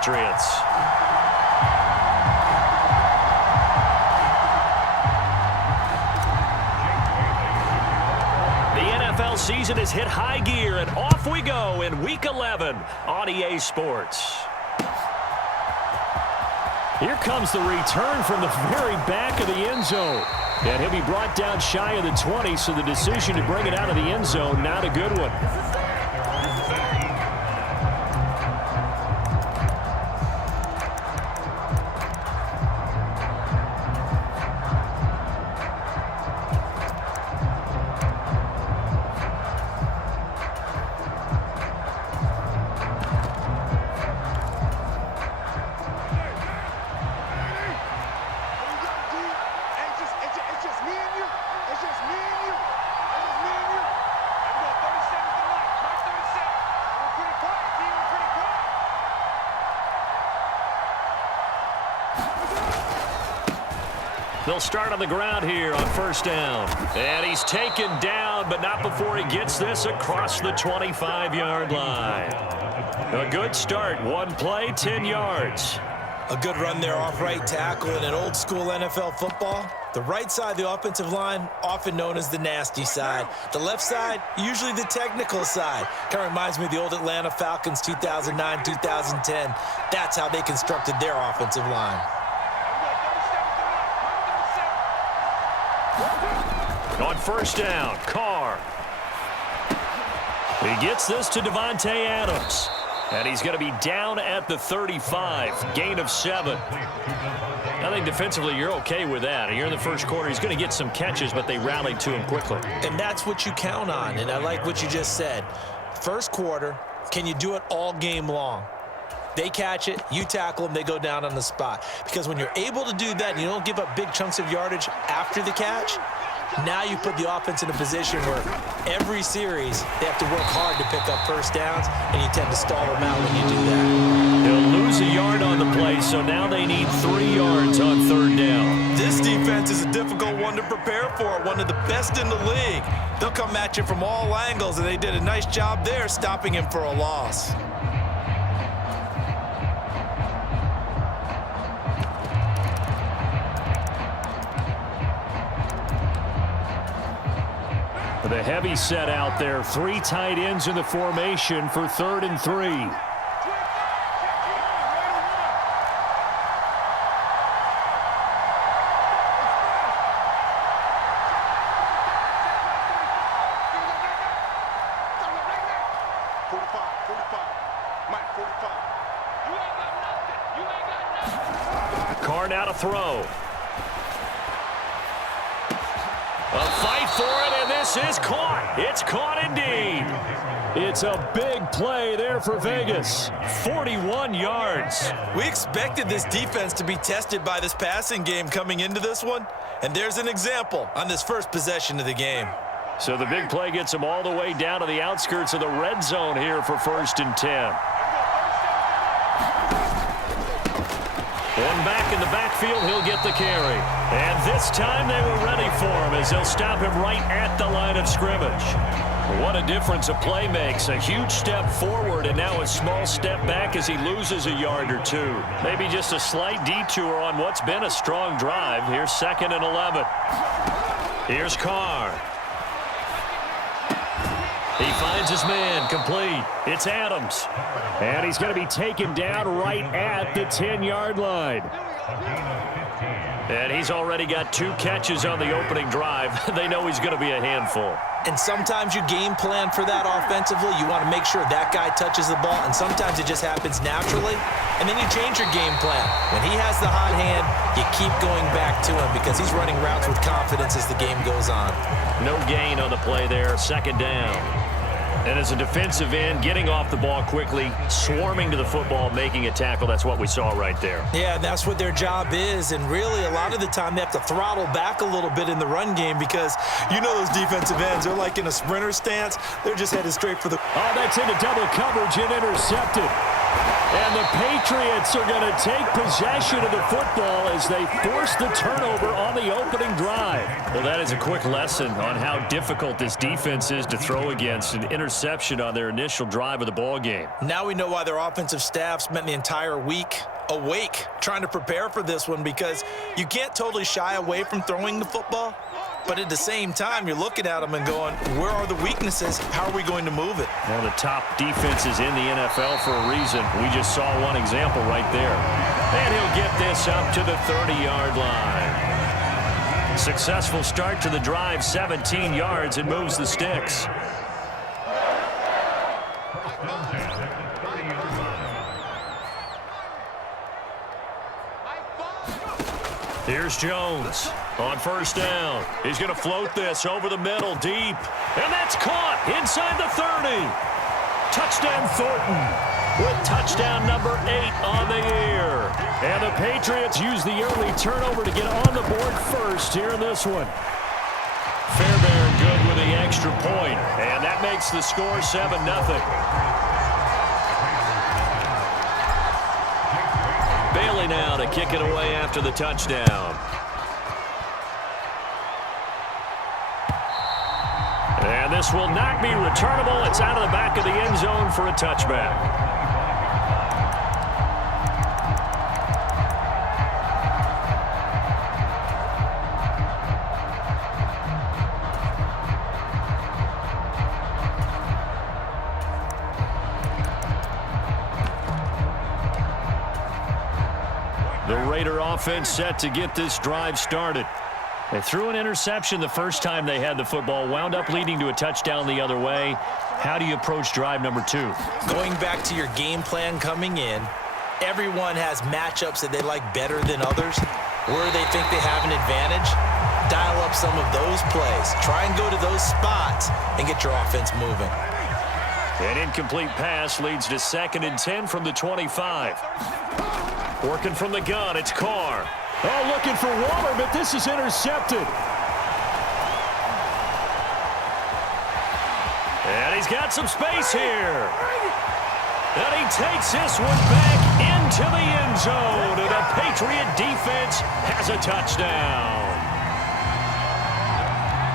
Patriots. The NFL season has hit high gear, and off we go in Week 11 on EA Sports. Here comes the return from the very back of the end zone. And he'll be brought down shy of the 20, so the decision to bring it out of the end zone, not a good one. They'll start on the ground here on first down. And he's taken down, but not before he gets this across the 25-yard line. A good start. One play, 10 yards. A good run there off right tackle in an old-school NFL football. The right side of the offensive line, often known as the nasty side. The left side, usually the technical side. Kind of reminds me of the old Atlanta Falcons 2009-2010. That's how they constructed their offensive line. On first down, Carr. He gets this to Devontae Adams. And he's going to be down at the 35. Gain of 7. I think defensively you're okay with that. Here in the first quarter, he's going to get some catches, but they rallied to him quickly. And that's what you count on, and I like what you just said. First quarter, can you do it all game long? They catch it, you tackle them, they go down on the spot. Because when you're able to do that and you don't give up big chunks of yardage after the catch, now you put the offense in a position where every series they have to work hard to pick up first downs, and you tend to stall them out when you do that. They'll lose a yard on the play, so now they need 3 yards on third down. This defense is a difficult one to prepare for, one of the best in the league. They'll come at you from all angles, and they did a nice job there stopping him for a loss. The heavy set out there. 3 tight ends in the formation for 3rd and 3. Carr now to throw. A fight for it, and this is caught. It's caught indeed. It's a big play there for Vegas. 41 yards. We expected this defense to be tested by this passing game coming into this one, and there's an example on this first possession of the game. So the big play gets him all the way down to the outskirts of the red zone here for 1st and 10. One back in the backfield, he'll get the carry. And this time they were ready for him as they'll stop him right at the line of scrimmage. What a difference a play makes. A huge step forward and now a small step back as he loses a yard or 2. Maybe just a slight detour on what's been a strong drive. Here's 2nd and 11. Here's Carr. He finds his man, complete. It's Adams. And he's going to be taken down right at the 10-yard line. And he's already got 2 catches on the opening drive. They know he's going to be a handful. And sometimes you game plan for that offensively. You want to make sure that guy touches the ball, and sometimes it just happens naturally. And then you change your game plan. When he has the hot hand, you keep going back to him because he's running routes with confidence as the game goes on. No gain on the play there, 2nd down. And as a defensive end, getting off the ball quickly, swarming to the football, making a tackle, that's what we saw right there. Yeah, that's what their job is, and really a lot of the time they have to throttle back a little bit in the run game because you know those defensive ends, they're like in a sprinter stance. They're just headed straight for the... Oh, that's into double coverage and intercepted. And the Patriots are going to take possession of the football as they force the turnover on the opening drive. Well, that is a quick lesson on how difficult this defense is to throw against. An interception on their initial drive of the ball game. Now we know why their offensive staff spent the entire week awake trying to prepare for this one, because you can't totally shy away from throwing the football, but at the same time you're looking at them and going, where are the weaknesses? How are we going to move it? One of the top defenses in the NFL for a reason. We just saw one example right there. And he'll get this up to the 30-yard line. Successful start to the drive, 17 yards, and moves the sticks. Here's Jones on first down. He's going to float this over the middle, deep. And that's caught inside the 30. Touchdown Thornton with touchdown number 8 on the year. And the Patriots use the early turnover to get on the board first here in this one. Fairbairn good with the extra point. And that makes the score 7-0. Bailey now to kick it away after the touchdown. And this will not be returnable. It's out of the back of the end zone for a touchback. The Raider offense set to get this drive started. They threw an interception the first time they had the football, wound up leading to a touchdown the other way. How do you approach drive number 2? Going back to your game plan coming in, everyone has matchups that they like better than others. Where they think they have an advantage, dial up some of those plays. Try and go to those spots and get your offense moving. An incomplete pass leads to 2nd and 10 from the 25. Working from the gun, it's Carr. Oh, looking for Waller, but this is intercepted. And he's got some space here. And he takes this one back into the end zone. And the Patriot defense has a touchdown.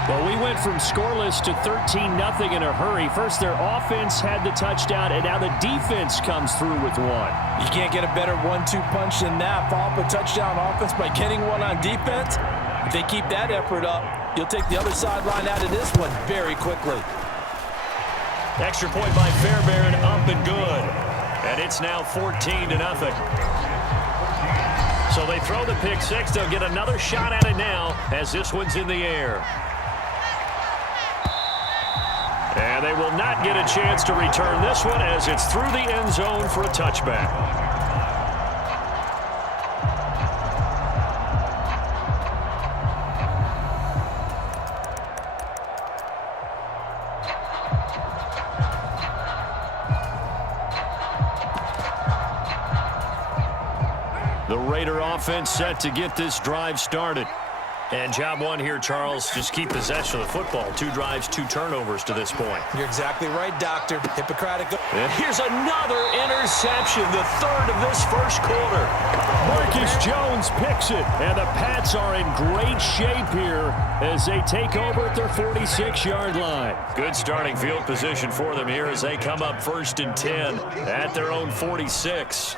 Well, we went from scoreless to 13-0 in a hurry. First, their offense had the touchdown, and now the defense comes through with one. You can't get a better 1-2 punch than that. Follow up a touchdown offense by getting one on defense. If they keep that effort up, you'll take the other sideline out of this one very quickly. Extra point by Fairbairn, up and good. And it's now 14-0. So they throw the pick six. They'll get another shot at it now as this one's in the air. And they will not get a chance to return this one as it's through the end zone for a touchback. The Raider offense set to get this drive started. And job one here, Charles, just keep possession of the football. 2 drives, 2 turnovers to this point. You're exactly right, Doctor. Hippocratic. And here's another interception, the 3rd of this first quarter. Marcus Jones picks it, and the Pats are in great shape here as they take over at their 46-yard line. Good starting field position for them here as they come up 1st and 10 at their own 46.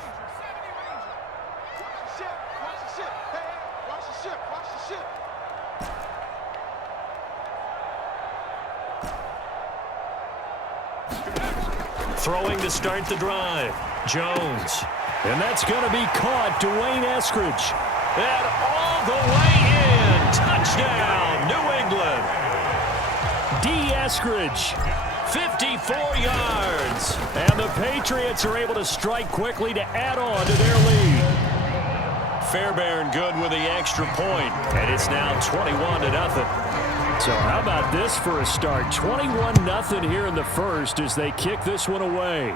Throwing to start the drive. Jones. And that's going to be caught. Dwayne Eskridge. And all the way in. Touchdown, New England. D. Eskridge. 54 yards. And the Patriots are able to strike quickly to add on to their lead. Fairbairn good with the extra point. And it's now 21-0. So how about this for a start? 21-0 here in the first as they kick this one away.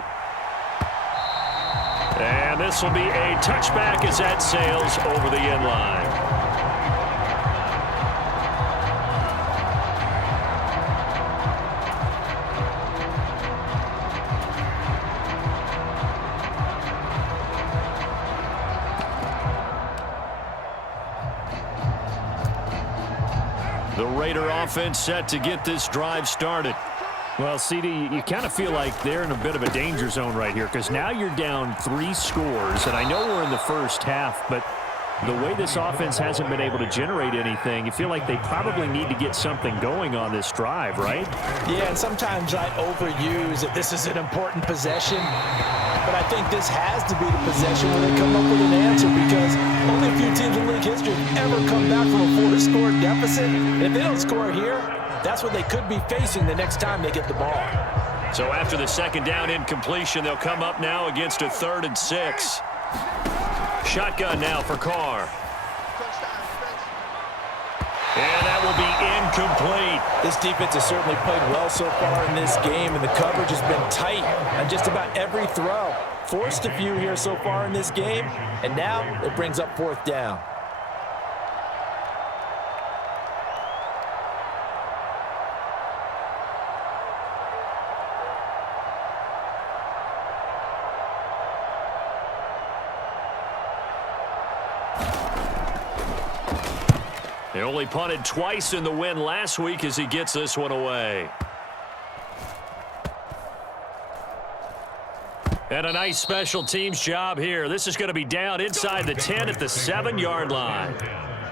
And this will be a touchback as that sails over the end line. The Raider offense set to get this drive started. Well, CD, you kind of feel like they're in a bit of a danger zone right here because now you're down 3 scores, and I know we're in the first half, but the way this offense hasn't been able to generate anything, you feel like they probably need to get something going on this drive, right? Yeah, and sometimes I overuse that this is an important possession, but I think this has to be the possession where they come up with an answer because only a few teams in league history have ever come back from a 4-score deficit. And if they don't score here, that's what they could be facing the next time they get the ball. So after the second down incompletion, they'll come up now against a 3rd and 6. Shotgun now for Carr. And that will be incomplete. This defense has certainly played well so far in this game, and the coverage has been tight on just about every throw. Forced a few here so far in this game, and now it brings up 4th down. They only punted twice in the win last week as he gets this one away. And a nice special teams job here. This is going to be down inside the 10 at the 7-yard line.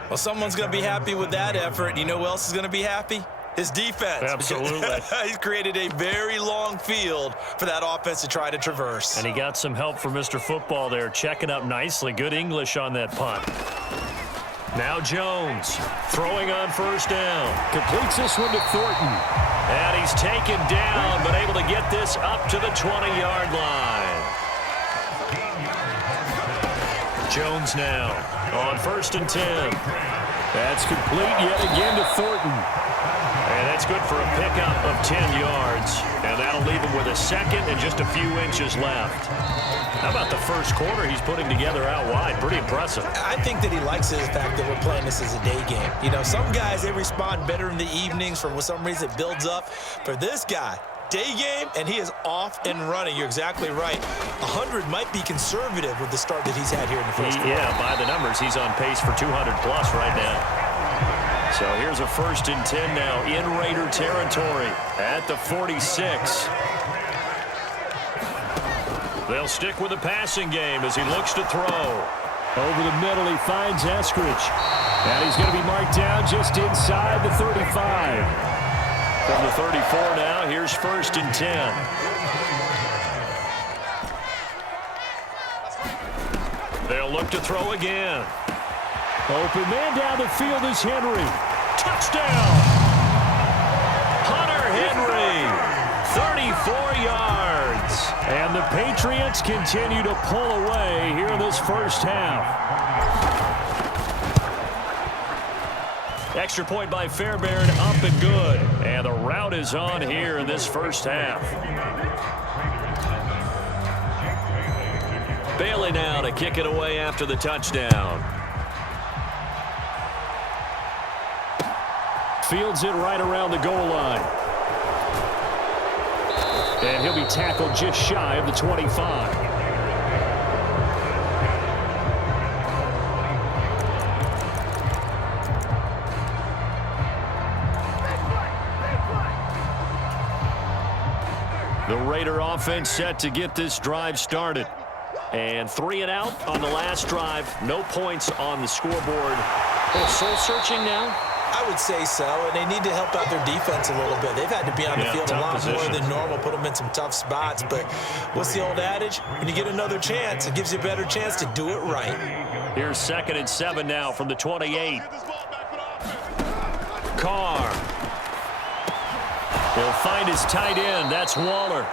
Well, someone's going to be happy with that effort. You know who else is going to be happy? His defense. Absolutely. He's created a very long field for that offense to try to traverse. And he got some help from Mr. Football there, checking up nicely. Good English on that punt. Now Jones throwing on 1st down. Completes this one to Thornton. And he's taken down, but able to get this up to the 20-yard line. Jones now on 1st and 10. That's complete yet again to Thornton. And that's good for a pickup of 10 yards. And that'll leave him with a 2nd and just a few inches left. How about the first quarter he's putting together out wide? Pretty impressive. I think that he likes the fact that we're playing this as a day game. You know, some guys, they respond better in the evenings. For some reason, it builds up. For this guy, day game, and he is off and running. You're exactly right. 100 might be conservative with the start that he's had here in the first quarter. Yeah, by the numbers, he's on pace for 200-plus right now. So here's a 1st and 10 now in Raider territory at the 46. They'll stick with the passing game as he looks to throw. Over the middle, he finds Eskridge. And he's going to be marked down just inside the 35. From the 34 now, here's 1st and 10. They'll look to throw again. Open man down the field is Henry. Touchdown! Hunter Henry, 34 yards. And the Patriots continue to pull away here in this first half. Extra point by Fairbairn, up and good. And the route is on here in this first half. Bailey now to kick it away after the touchdown. Fields it right around the goal line. And he'll be tackled just shy of the 25. The Raider offense set to get this drive started. And 3 and out on the last drive. No points on the scoreboard. A little soul-searching now? I would say so, and they need to help out their defense a little bit. They've had to be on the field a lot more than normal, put them in some tough spots. But what's the old adage? When you get another chance, it gives you a better chance to do it right. Here's 2nd and 7 now from the 28. Carr. He'll find his tight end. That's Waller.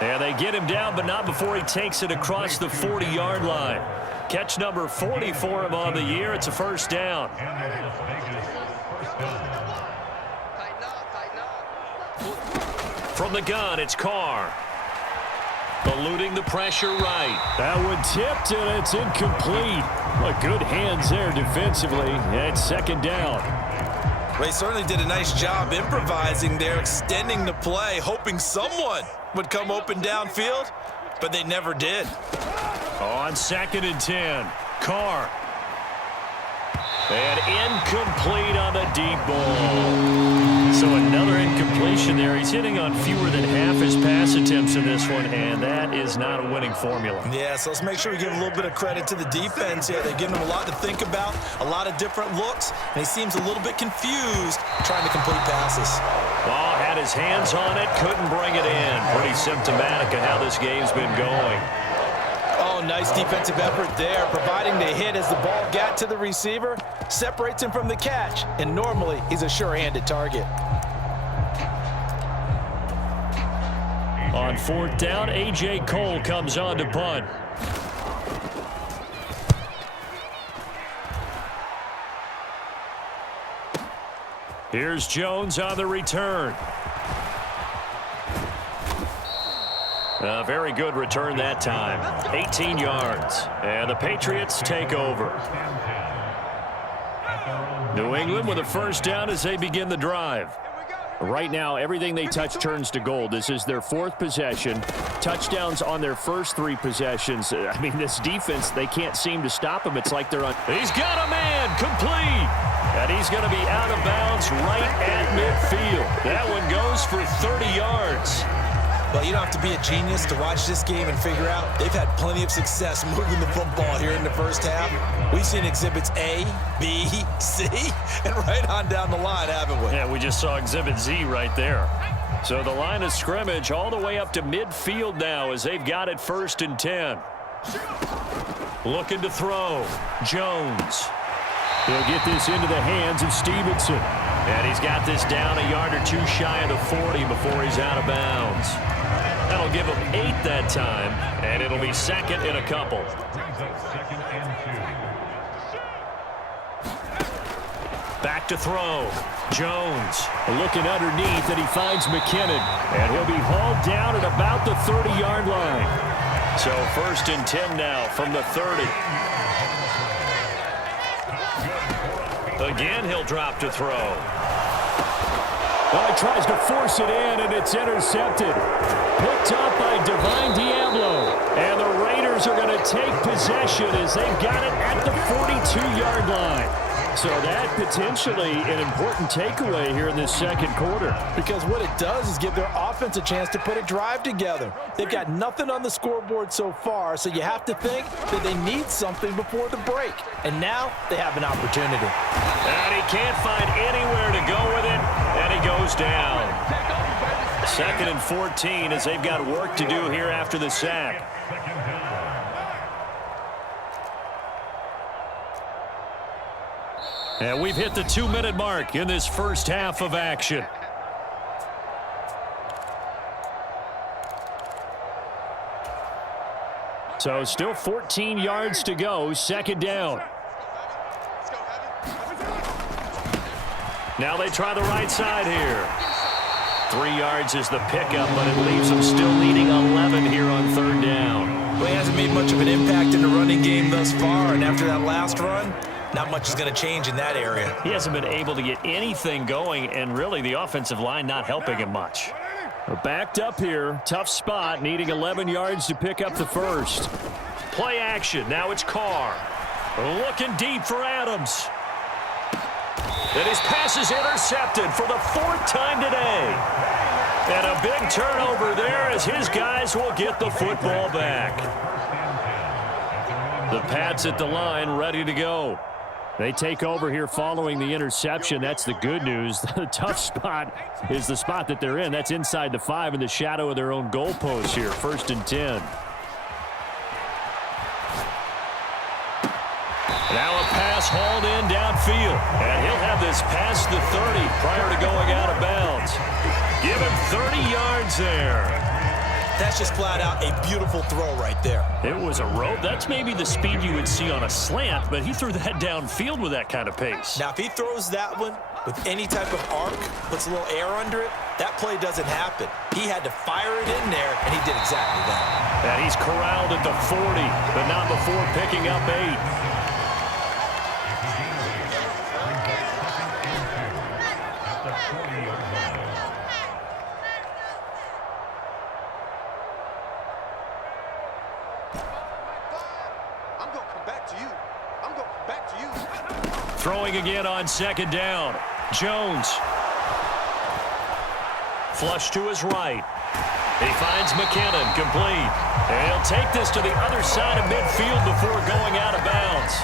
And they get him down, but not before he takes it across the 40-yard line. Catch number 40 for him on the year. It's a 1st down. From the gun, it's Carr. Eluding the pressure right. That one tipped, and it's incomplete. Well, good hands there defensively. And 2nd down. Well, he certainly did a nice job improvising there, extending the play, hoping someone would come open downfield, but they never did. On 2nd and 10, Carr. And incomplete on the deep ball. So another incompletion there. He's hitting on fewer than half his pass attempts in this one, and that is not a winning formula. Yeah, so let's make sure we give a little bit of credit to the defense here. They've given him a lot to think about, a lot of different looks, and he seems a little bit confused trying to complete passes. Ball had his hands on it, couldn't bring it in. Pretty symptomatic of how this game's been going. Oh, nice defensive effort there, providing the hit as the ball got to the receiver, separates him from the catch, and normally he's a sure-handed target. On fourth down, A.J. Cole comes on to punt. Here's Jones on the return. A very good return that time. 18 yards. And the Patriots take over. New England with a first down as they begin the drive. Right now, everything they touch turns to gold. This is their fourth possession. Touchdowns on their first three possessions. I mean, this defense, they can't seem to stop them. It's like they're on. He's got a man, complete. And he's going to be out of bounds right at midfield. That one goes for 30 yards. Well, you don't have to be a genius to watch this game and figure out they've had plenty of success moving the football here in the first half. We've seen exhibits A, B, C, and right on down the line, haven't we? Yeah, we just saw exhibit Z right there. So the line of scrimmage all the way up to midfield now as they've got it first and 10. Looking to throw. Jones. He'll get this into the hands of Stevenson. And he's got this down a yard or two shy of the 40 before he's out of bounds. That'll give him 8 that time, and it'll be second and a couple. Back to throw. Jones. Looking underneath, and he finds McKinnon. And he'll be hauled down at about the 30-yard line. So first and 10 now from the 30. Again, he'll drop to throw. Well, he tries to force it in, and it's intercepted. Picked up by Divine Diablo. And the Raiders are going to take possession as they've got it at the 42-yard line. So that potentially an important takeaway here in this second quarter. Because what it does is give their offense a chance to put a drive together. They've got nothing on the scoreboard so far, so you have to think that they need something before the break. And now they have an opportunity. And he can't find anywhere to go with it, and he goes down. Second and 14 as they've got work to do here after the sack. And we've hit the 2-minute mark in this first half of action. So still 14 yards to go, second down. Now they try the right side here. 3 yards is the pickup, but it leaves them still needing 11 here on third down. Well, he hasn't made much of an impact in the running game thus far, and after that last run, not much is going to change in that area. He hasn't been able to get anything going, and really the offensive line not helping him much. Backed up here, tough spot, needing 11 yards to pick up the first. Play action, now it's Carr. Looking deep for Adams. And his pass is intercepted for the 4th time today. And a big turnover there as his guys will get the football back. The Pats at the line ready to go. They take over here following the interception. That's the good news. The tough spot is the spot that they're in. That's inside the 5 in the shadow of their own goalpost here. First and 10. Now a pass hauled in downfield. And he'll have this past the 30 prior to going out of bounds. Give him 30 yards there. That's just flat out a beautiful throw right there. It was a rope. That's maybe the speed you would see on a slant, but he threw that downfield with that kind of pace. Now, if he throws that one with any type of arc, puts a little air under it, that play doesn't happen. He had to fire it in there, and he did exactly that. And he's corralled at the 40, but not before picking up 8. Throwing again on second down. Jones. Flush to his right. He finds McKinnon, complete. And he'll take this to the other side of midfield before going out of bounds.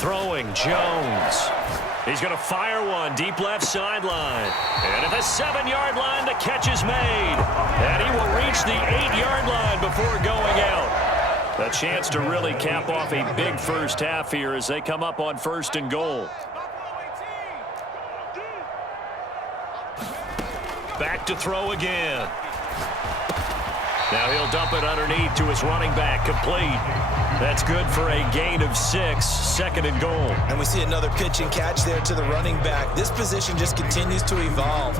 Throwing, Jones. He's going to fire one deep left sideline. And at the 7-yard line, the catch is made. And he will reach the 8-yard line before going out. A chance to really cap off a big first half here as they come up on 1st and goal. Back to throw again. Now he'll dump it underneath to his running back, complete. That's good for a gain of 6, 2nd and goal. And we see another pitch and catch there to the running back. This position just continues to evolve.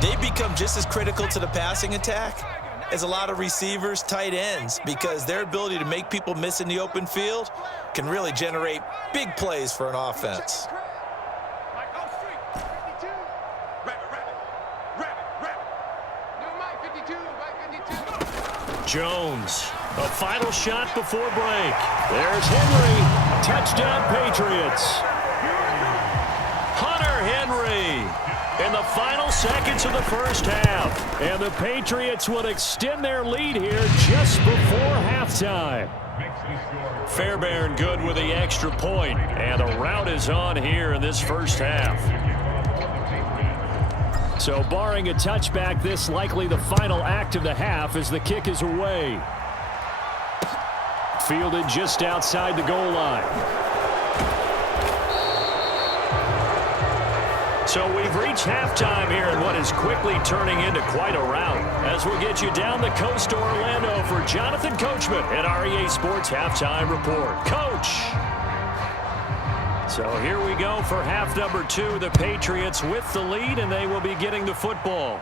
They become just as critical to the passing attack as a lot of receivers, tight ends, because their ability to make people miss in the open field can really generate big plays for an offense. Jones, a final shot before break. There's Henry. Touchdown, Patriots. Hunter Henry in the final seconds of the first half. And the Patriots would extend their lead here just before halftime. Fairbairn good with the extra point. And the rout is on here in this first half. So barring a touchback, this likely the final act of the half as the kick is away. Fielded just outside the goal line. So we've reached halftime here in what is quickly turning into quite a rout. As we'll get you down the coast to Orlando for Jonathan Coachman at REA Sports Halftime Report. Coach! So here we go for half number 2. The Patriots with the lead, and they will be getting the football.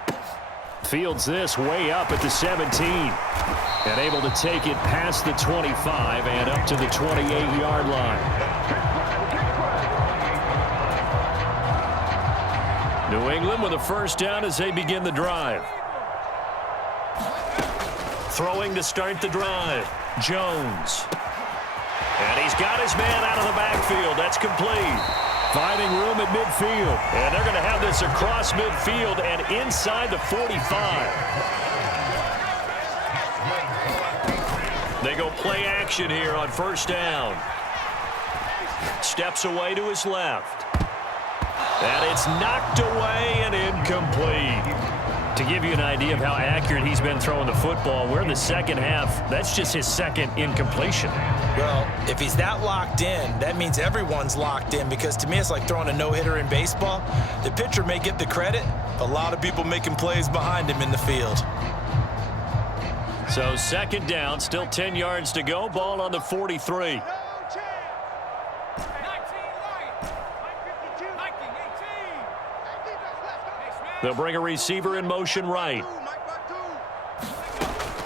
Fields this way up at the 17. And able to take it past the 25 and up to the 28-yard line. New England with a first down as they begin the drive. Throwing to start the drive. Jones. And he's got his man out of the backfield. That's complete. Finding room at midfield. And they're going to have this across midfield and inside the 45. They go play action here on first down. Steps away to his left. And it's knocked away and incomplete. To give you an idea of how accurate he's been throwing the football, we're in the second half. That's just his second incompletion. Well, if he's that locked in, that means everyone's locked in, because to me it's like throwing a no-hitter in baseball. The pitcher may get the credit, a lot of people making plays behind him in the field. So second down, still 10 yards to go. Ball on the 43. They'll bring a receiver in motion right.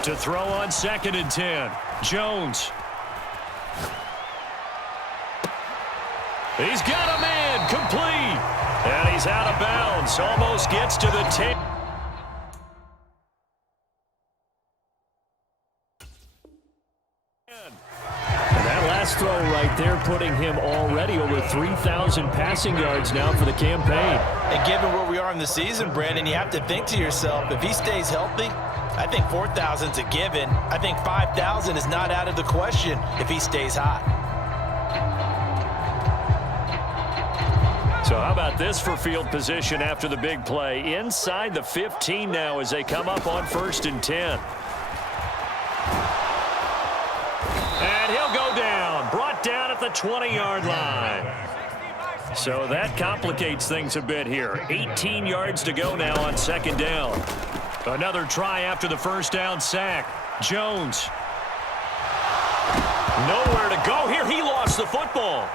To throw on 2nd and 10. Jones. He's got a man, complete. And he's out of bounds. Almost gets to the 10. And that last throw right there putting him already over 3,000 passing yards now for the campaign. And given where we are in the season, Brandon, you have to think to yourself, if he stays healthy, I think 4,000 is a given. I think 5,000 is not out of the question if he stays hot. So how about this for field position after the big play? Inside the 15 now as they come up on 1st and 10. And he'll go down. Brought down at the 20-yard line. So that complicates things a bit here. 18 yards to go now on 2nd down. Another try after the first down sack. Jones. Nowhere to go here. He lost the football.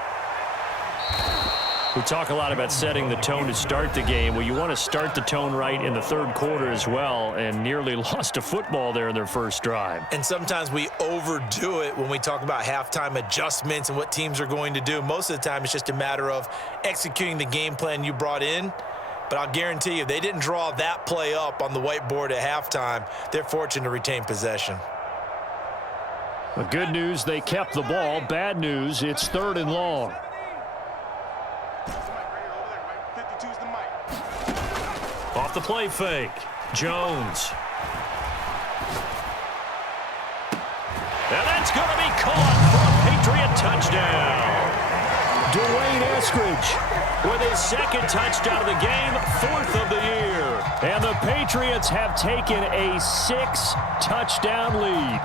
We talk a lot about setting the tone to start the game. Well, you want to start the tone right in the 3rd quarter as well, and nearly lost a football there in their first drive. And sometimes we overdo it when we talk about halftime adjustments and what teams are going to do. Most of the time, it's just a matter of executing the game plan you brought in. But I'll guarantee you, they didn't draw that play up on the whiteboard at halftime. They're fortunate to retain possession. The good news, they kept the ball. Bad news, it's 3rd and long. Off the play fake. Jones. And that's going to be caught for a Patriot touchdown. Dwayne Eskridge With his 2nd touchdown of the game, 4th of the year. And the Patriots have taken a 6-touchdown lead.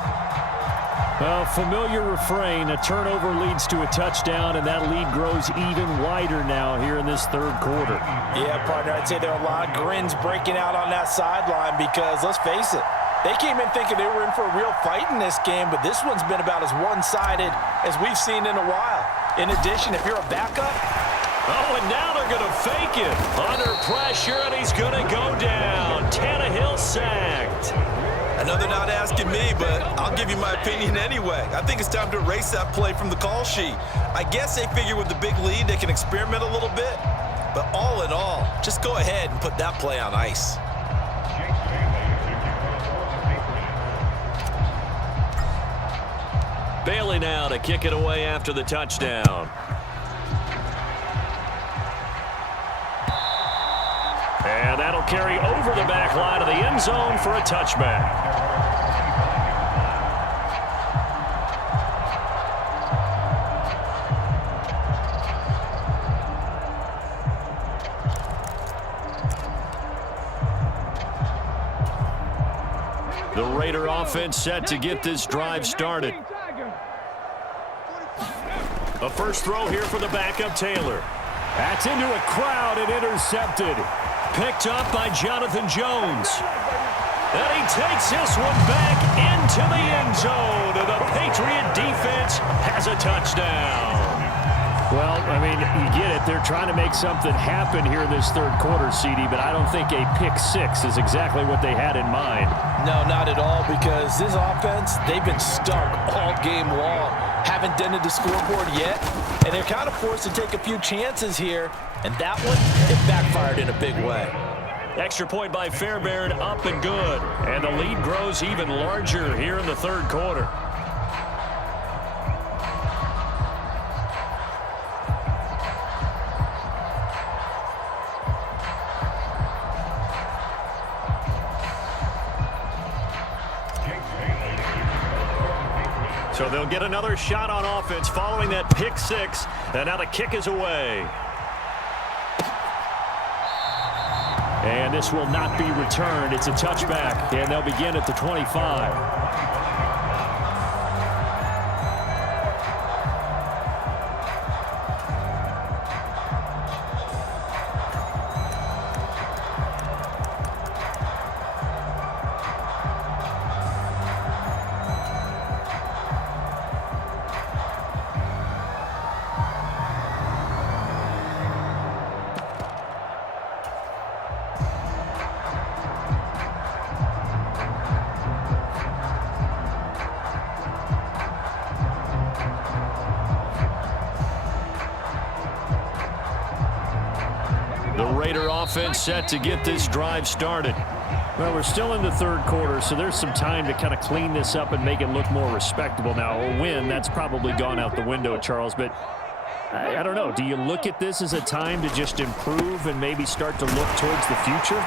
A familiar refrain, a turnover leads to a touchdown, and that lead grows even wider now here in this 3rd quarter. Yeah, partner, I'd say there are a lot of grins breaking out on that sideline because, let's face it, they came in thinking they were in for a real fight in this game, but this one's been about as one-sided as we've seen in a while. In addition, if you're a backup... Oh, and now they're going to fake it. Under pressure, and he's going to go down. Tannehill sacked. Another not asking me, but I'll give you my opinion anyway. I think it's time to erase that play from the call sheet. I guess they figure with the big lead they can experiment a little bit. But all in all, just go ahead and put that play on ice. Bailey now to kick it away after the touchdown. And that'll carry over the back line of the end zone for a touchback. The Raider offense set to get this drive started. A first throw here for the backup Taylor. That's into a crowd and intercepted. Picked up by Jonathan Jones. And he takes this one back into the end zone. And the Patriot defense has a touchdown. Well, I mean, you get it. They're trying to make something happen here in this 3rd quarter, CD, but I don't think a pick 6 is exactly what they had in mind. No, not at all, because this offense, they've been stuck all game long. Haven't dented the scoreboard yet, and they're kind of forced to take a few chances here, and that one, it backfired in a big way. Extra point by Fairbairn, up and good. And the lead grows even larger here in the 3rd quarter. So they'll get another shot on offense following that pick 6. And now the kick is away. And this will not be returned. It's a touchback, and they'll begin at the 25. The Raider offense set to get this drive started. Well, we're still in the 3rd quarter, so there's some time to kind of clean this up and make it look more respectable. Now, a win, that's probably gone out the window, Charles, but I don't know. Do you look at this as a time to just improve and maybe start to look towards the future?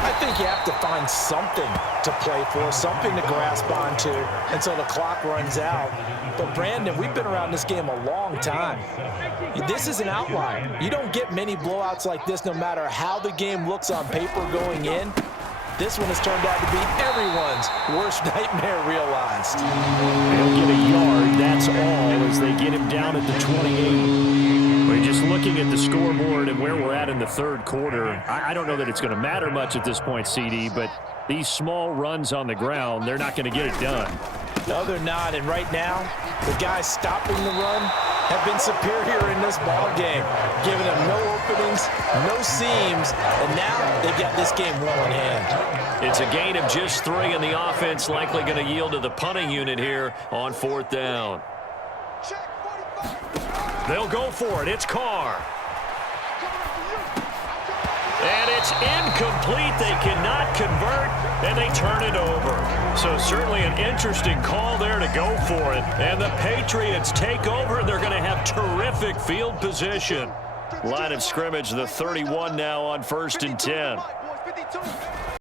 I think you have to find something to play for, something to grasp onto until the clock runs out. But, Brandon, we've been around this game a long time. This is an outlier. You don't get many blowouts like this no matter how the game looks on paper going in. This one has turned out to be everyone's worst nightmare realized. They'll get a yard, that's all, as they get him down at the 28. We're just looking at the scoreboard and where we're at in the 3rd quarter. I don't know that it's going to matter much at this point, CD, but these small runs on the ground, they're not going to get it done. No, they're not. And right now, the guys stopping the run have been superior in this ball game, giving them no openings, no seams, and now they've got this game well in hand. It's a gain of just 3, and the offense likely going to yield to the punting unit here on 4th down. They'll go for it. It's Carr. And it's incomplete. They cannot convert, and they turn it over. So certainly an interesting call there to go for it. And the Patriots take over, and they're going to have terrific field position. Line of scrimmage, the 31 now on 1st and 10.